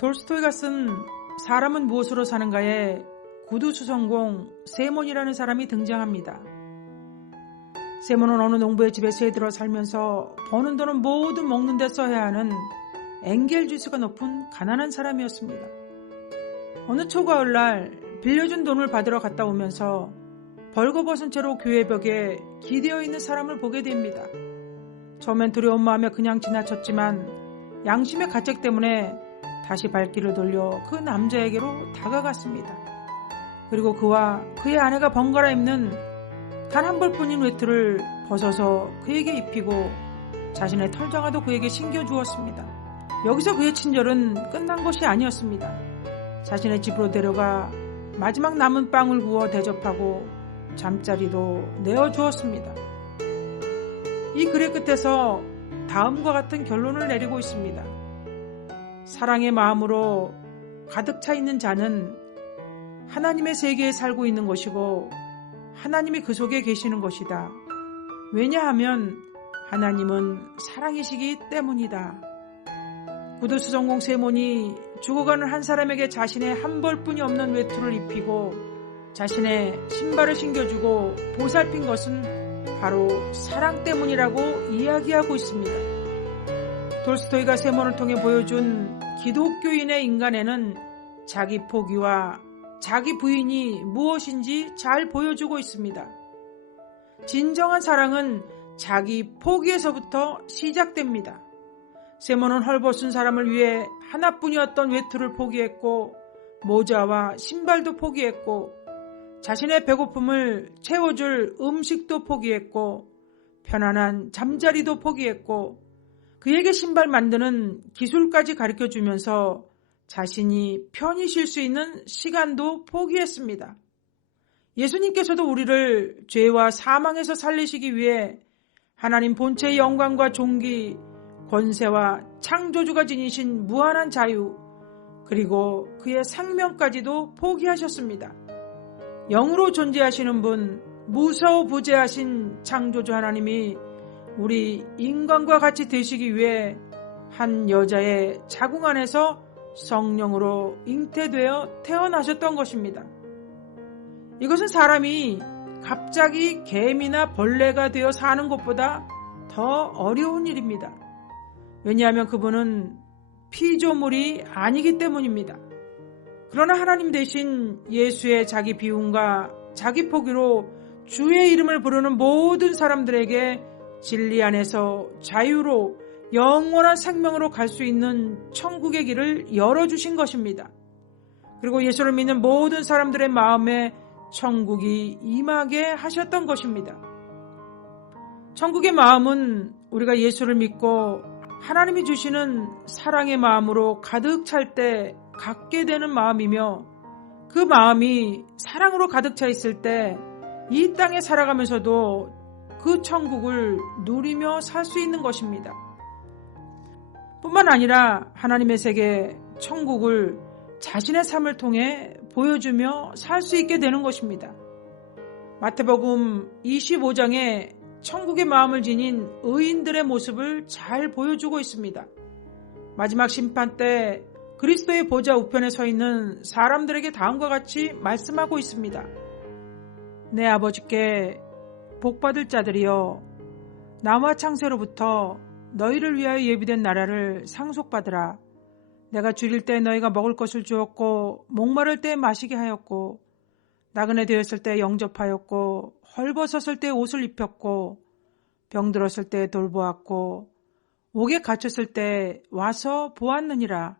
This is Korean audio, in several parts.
돌스토이가 쓴 사람은 무엇으로 사는가에 구두수성공 세몬이라는 사람이 등장합니다. 세몬은 어느 농부의 집에 새들어 살면서 버는 돈은 모두 먹는 데 써야 하는 엔겔지수가 높은 가난한 사람이었습니다. 어느 초가을날 빌려준 돈을 받으러 갔다 오면서 벌거벗은 채로 교회 벽에 기대어 있는 사람을 보게 됩니다. 처음엔 두려운 마음에 그냥 지나쳤지만 양심의 가책 때문에 다시 발길을 돌려 그 남자에게로 다가갔습니다. 그리고 그와 그의 아내가 번갈아 입는 단 한 벌뿐인 외투를 벗어서 그에게 입히고 자신의 털장화도 그에게 신겨주었습니다. 여기서 그의 친절은 끝난 것이 아니었습니다. 자신의 집으로 데려가 마지막 남은 빵을 구워 대접하고 잠자리도 내어주었습니다. 이 글의 끝에서 다음과 같은 결론을 내리고 있습니다. 사랑의 마음으로 가득 차 있는 자는 하나님의 세계에 살고 있는 것이고 하나님이 그 속에 계시는 것이다. 왜냐하면 하나님은 사랑이시기 때문이다. 구두수성공 세몬이 죽어가는 한 사람에게 자신의 한 벌뿐이 없는 외투를 입히고 자신의 신발을 신겨주고 보살핀 것은 바로 사랑 때문이라고 이야기하고 있습니다. 돌스토이가 세몬을 통해 보여준 기독교인의 인간에는 자기 포기와 자기 부인이 무엇인지 잘 보여주고 있습니다. 진정한 사랑은 자기 포기에서부터 시작됩니다. 세몬은 헐벗은 사람을 위해 하나뿐이었던 외투를 포기했고 모자와 신발도 포기했고 자신의 배고픔을 채워줄 음식도 포기했고 편안한 잠자리도 포기했고 그에게 신발 만드는 기술까지 가르쳐주면서 자신이 편히 쉴 수 있는 시간도 포기했습니다. 예수님께서도 우리를 죄와 사망에서 살리시기 위해 하나님 본체의 영광과 존귀, 권세와 창조주가 지니신 무한한 자유, 그리고 그의 생명까지도 포기하셨습니다. 영으로 존재하시는 분, 무서부재하신 창조주 하나님이 우리 인간과 같이 되시기 위해 한 여자의 자궁 안에서 성령으로 잉태되어 태어나셨던 것입니다. 이것은 사람이 갑자기 개미나 벌레가 되어 사는 것보다 더 어려운 일입니다. 왜냐하면 그분은 피조물이 아니기 때문입니다. 그러나 하나님 대신 예수의 자기 비움과 자기 포기로 주의 이름을 부르는 모든 사람들에게 진리 안에서 자유로 영원한 생명으로 갈 수 있는 천국의 길을 열어주신 것입니다. 그리고 예수를 믿는 모든 사람들의 마음에 천국이 임하게 하셨던 것입니다. 천국의 마음은 우리가 예수를 믿고 하나님이 주시는 사랑의 마음으로 가득 찰 때 갖게 되는 마음이며 그 마음이 사랑으로 가득 차 있을 때 이 땅에 살아가면서도 그 천국을 누리며 살 수 있는 것입니다. 뿐만 아니라 하나님의 세계 천국을 자신의 삶을 통해 보여주며 살 수 있게 되는 것입니다. 마태복음 25장에 천국의 마음을 지닌 의인들의 모습을 잘 보여주고 있습니다. 마지막 심판 때 그리스도의 보좌 우편에 서 있는 사람들에게 다음과 같이 말씀하고 있습니다. 내 아버지께 복받을 자들이여 나와 창세로부터 너희를 위하여 예비된 나라를 상속받으라. 내가 줄일 때 너희가 먹을 것을 주었고 목마를 때 마시게 하였고 나그네 되었을 때 영접하였고 헐벗었을 때 옷을 입혔고 병들었을 때 돌보았고 옥에 갇혔을 때 와서 보았느니라.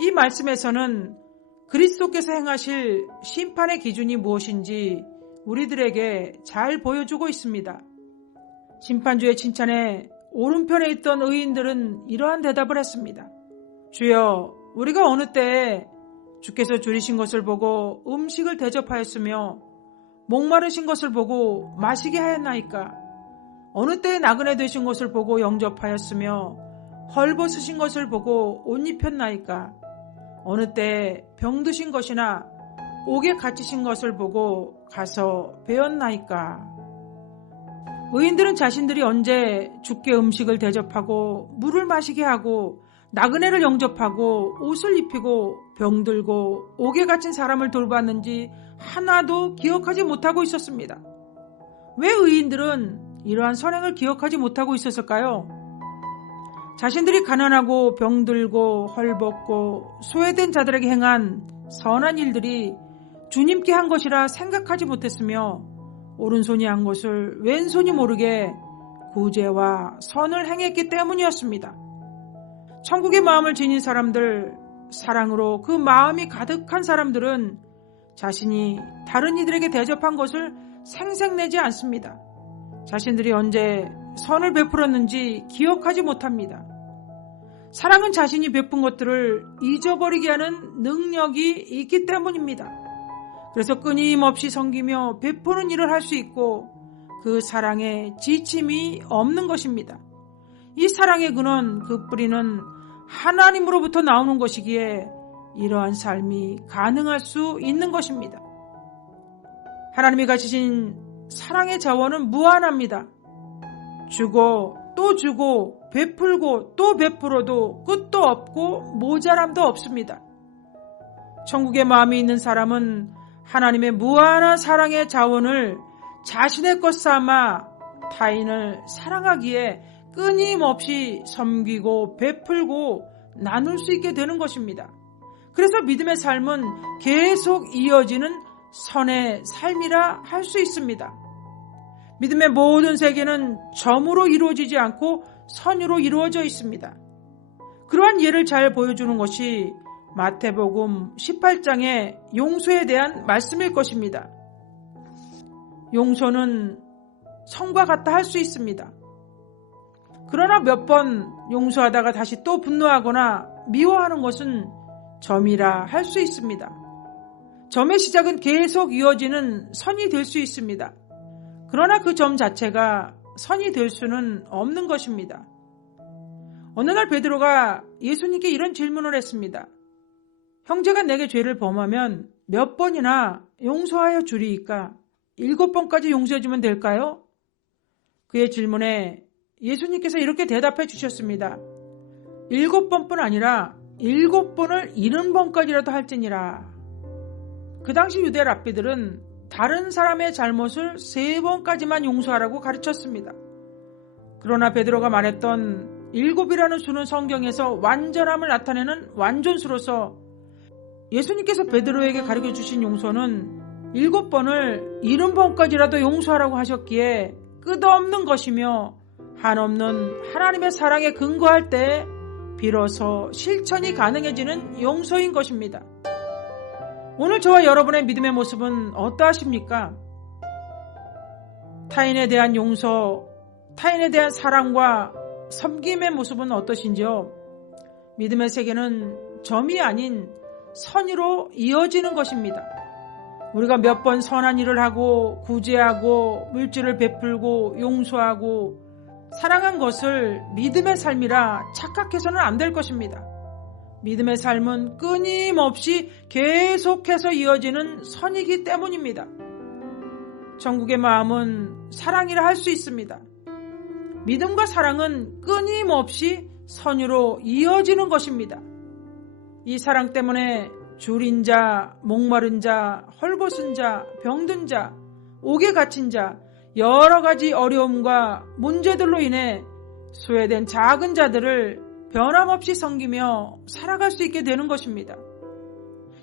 이 말씀에서는 그리스도께서 행하실 심판의 기준이 무엇인지 우리들에게 잘 보여주고 있습니다. 심판주의 칭찬에 오른편에 있던 의인들은 이러한 대답을 했습니다. 주여, 우리가 어느 때에 주께서 줄이신 것을 보고 음식을 대접하였으며 목마르신 것을 보고 마시게 하였나이까? 어느 때에 나그네 되신 것을 보고 영접하였으며 헐벗으신 것을 보고 옷 입혔나이까? 어느 때에 병드신 것이나 옥에 갇히신 것을 보고 가서 배웠나이까? 의인들은 자신들이 언제 주께 음식을 대접하고 물을 마시게 하고 나그네를 영접하고 옷을 입히고 병들고 옥에 갇힌 사람을 돌봤는지 하나도 기억하지 못하고 있었습니다. 왜 의인들은 이러한 선행을 기억하지 못하고 있었을까요? 자신들이 가난하고 병들고 헐벗고 소외된 자들에게 행한 선한 일들이 주님께 한 것이라 생각하지 못했으며 오른손이 한 것을 왼손이 모르게 구제와 선을 행했기 때문이었습니다. 천국의 마음을 지닌 사람들, 사랑으로 그 마음이 가득한 사람들은 자신이 다른 이들에게 대접한 것을 생색내지 않습니다. 자신들이 언제 선을 베풀었는지 기억하지 못합니다. 사랑은 자신이 베푼 것들을 잊어버리게 하는 능력이 있기 때문입니다. 그래서 끊임없이 섬기며 베푸는 일을 할 수 있고 그 사랑에 지침이 없는 것입니다. 이 사랑의 근원, 그 뿌리는 하나님으로부터 나오는 것이기에 이러한 삶이 가능할 수 있는 것입니다. 하나님이 가지신 사랑의 자원은 무한합니다. 주고 또 주고 베풀고 또 베풀어도 끝도 없고 모자람도 없습니다. 천국의 마음이 있는 사람은 하나님의 무한한 사랑의 자원을 자신의 것 삼아 타인을 사랑하기에 끊임없이 섬기고 베풀고 나눌 수 있게 되는 것입니다. 그래서 믿음의 삶은 계속 이어지는 선의 삶이라 할 수 있습니다. 믿음의 모든 세계는 점으로 이루어지지 않고 선으로 이루어져 있습니다. 그러한 예를 잘 보여주는 것이 마태복음 18장의 용서에 대한 말씀일 것입니다. 용서는 선과 같다 할 수 있습니다. 그러나 몇 번 용서하다가 다시 또 분노하거나 미워하는 것은 점이라 할 수 있습니다. 점의 시작은 계속 이어지는 선이 될 수 있습니다. 그러나 그 점 자체가 선이 될 수는 없는 것입니다. 어느 날 베드로가 예수님께 이런 질문을 했습니다. 형제가 내게 죄를 범하면 몇 번이나 용서하여 주리이까? 7번까지 용서해주면 될까요? 그의 질문에 예수님께서 이렇게 대답해 주셨습니다. 7번뿐 아니라 7번을 70번까지라도 할지니라. 그 당시 유대 랍비들은 다른 사람의 잘못을 3번까지만 용서하라고 가르쳤습니다. 그러나 베드로가 말했던 7이라는 수는 성경에서 완전함을 나타내는 완전수로서 예수님께서 베드로에게 가르쳐 주신 용서는 7번을 70번까지라도 용서하라고 하셨기에 끝없는 것이며 한없는 하나님의 사랑에 근거할 때 비로소 실천이 가능해지는 용서인 것입니다. 오늘 저와 여러분의 믿음의 모습은 어떠하십니까? 타인에 대한 용서, 타인에 대한 사랑과 섬김의 모습은 어떠신지요? 믿음의 세계는 점이 아닌 선으로 이어지는 것입니다. 우리가 몇 번 선한 일을 하고 구제하고 물질을 베풀고 용서하고 사랑한 것을 믿음의 삶이라 착각해서는 안 될 것입니다. 믿음의 삶은 끊임없이 계속해서 이어지는 선이기 때문입니다. 천국의 마음은 사랑이라 할 수 있습니다. 믿음과 사랑은 끊임없이 선으로 이어지는 것입니다. 이 사랑 때문에 줄인 자, 목마른 자, 헐벗은 자, 병든 자, 옥에 갇힌 자, 여러 가지 어려움과 문제들로 인해 소외된 작은 자들을 변함없이 섬기며 살아갈 수 있게 되는 것입니다.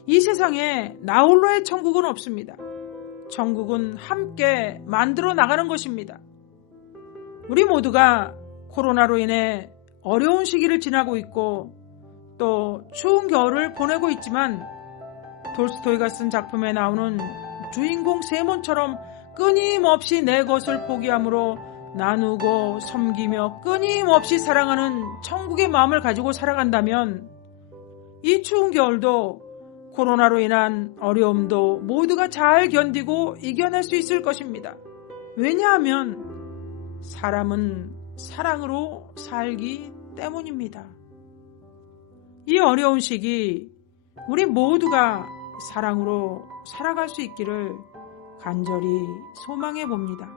이 세상에 나 홀로의 천국은 없습니다. 천국은 함께 만들어 나가는 것입니다. 우리 모두가 코로나로 인해 어려운 시기를 지나고 있고 또 추운 겨울을 보내고 있지만 톨스토이가 쓴 작품에 나오는 주인공 세몬처럼 끊임없이 내 것을 포기함으로 나누고 섬기며 끊임없이 사랑하는 천국의 마음을 가지고 살아간다면 이 추운 겨울도 코로나로 인한 어려움도 모두가 잘 견디고 이겨낼 수 있을 것입니다. 왜냐하면 사람은 사랑으로 살기 때문입니다. 이 어려운 시기 우리 모두가 사랑으로 살아갈 수 있기를 간절히 소망해 봅니다.